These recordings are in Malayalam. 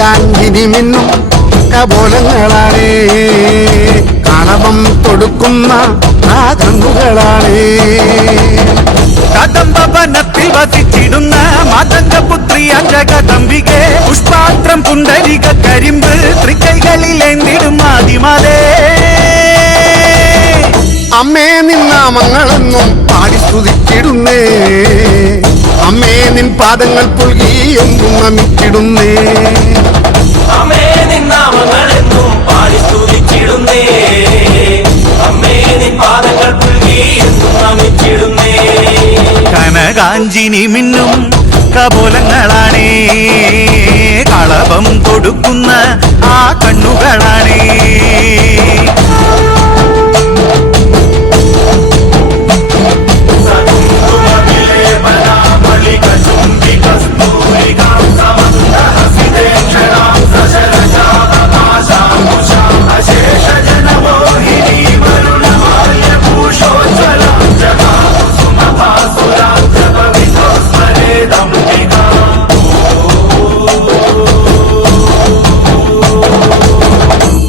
കനകാഞ്ചിനി മിന്നും കപോലങ്ങളാണേ, കളഭം തൊടുക്കുന്ന ആ കണ്ണുകളാണേ. കദംബവനത്തിൽ വസിച്ചിടുന്ന മാതംഗപുത്രി അഞ്ജകദംബികെ, പുഷ്പാത്രം പുണ്ടരിക കരിമ്പ് തൃക്കൈകളിലേന്തിടും ആദിമാതേ. അമ്മേ നിന്നാമങ്ങളെന്നും പാടി സ്തുതിച്ചിടുന്നേ, അമ്മേ നിൻ പാദങ്ങൾ പുൽകി എന്നും നമിച്ചിടുന്നേ. അമ്മേ നിന്നാമങ്ങളെന്നും പാടി സ്തുതിച്ചിടുന്നേ, അമ്മേ നിൻ പാദങ്ങൾ പുൽകി എന്നും നമിച്ചിടുന്നേ. കനകാഞ്ചിനി മിന്നും കപോലങ്ങളാണേ, കളഭം കൊടുക്കുന്ന ആ കണ്ണുകളാണേ.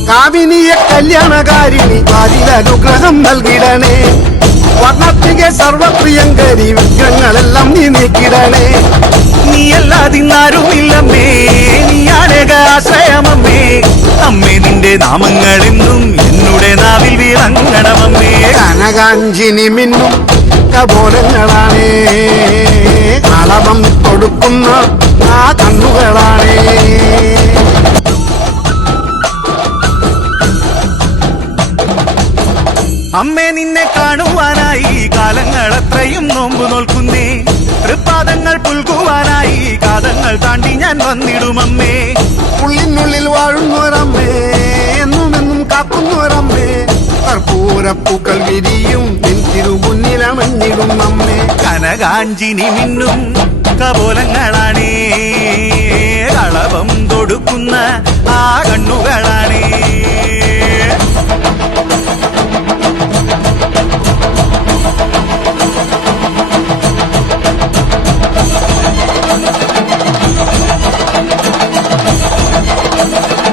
കാമിനിയെ കല്യാണകാരിണി വാരിലനുഗ്രഹം നൽകിടണേ, വർണ്ണത്തിക സർവപ്രിയങ്കരി വിഗ്രഹങ്ങളെല്ലാം നീ നീക്കിടണേ. നീയല്ലാതിന്നാരുമില്ലമ്മേ, നീയാണേക ആശ്രയമമ്മേ. അമ്മേ നിന്റെ നാമങ്ങളെന്നും എന്നുടെ നാവിൽ വിളങ്ങണമമ്മേ. കനകാഞ്ചിനി മിന്നും കപോലങ്ങളാണേ, കളഭം കൊടുക്കുന്ന ആ കണ്ണുകളാണേ. അമ്മേ നിന്നെ കാണുവാനായി കാലങ്ങൾ അത്രയും നോമ്പു നോൽക്കുന്നേ, തൃപ്പാദങ്ങൾ പുൽകുവാനായി കാതങ്ങൾ താണ്ടി ഞാൻ വന്നിടുമമ്മേ. ഉള്ളിനുള്ളിൽ വാഴുന്നവരമ്മേ, എന്നുമെന്നും കാക്കുന്നവരമ്മേ, കർപ്പൂരപ്പൂക്കൾ വിരിയും നിൻ തിരുമുന്നിലമഞ്ഞിടും അമ്മേ. കനകാഞ്ചിനി മിന്നും കപോലങ്ങളാണേ, കളഭം